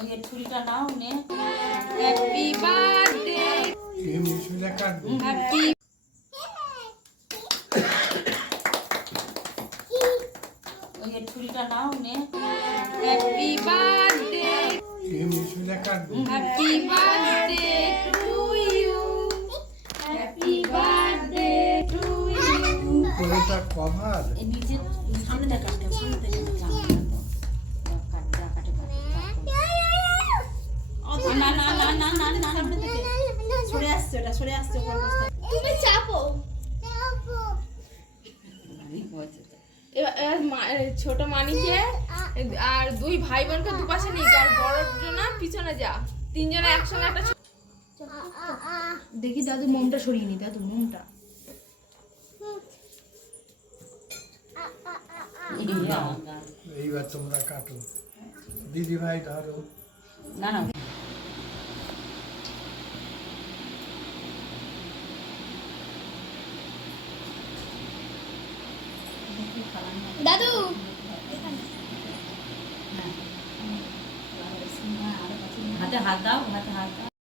ওই ঠুলটা নাও নে happy birthday কে মিছুলে কাটবি happy ওই ঠুলটা নাও নে happy birthday K মিছুলে কাটবি happy birthday to you happy birthday to you কোনটা কভার এ নিচে ছোট মানিকে আর দুই ভাই বোন কে দুপাশে নিয়ে যা বড় পিছনে যা তিনজনে একসঙ্গে একটা দেখি দাদু মোমটা সরিয়ে নি দাদু মোমটা এইবার তোমরা কাটো দিদি ভাই ধরো না না दादू हाथ दाओ हाथ हाथ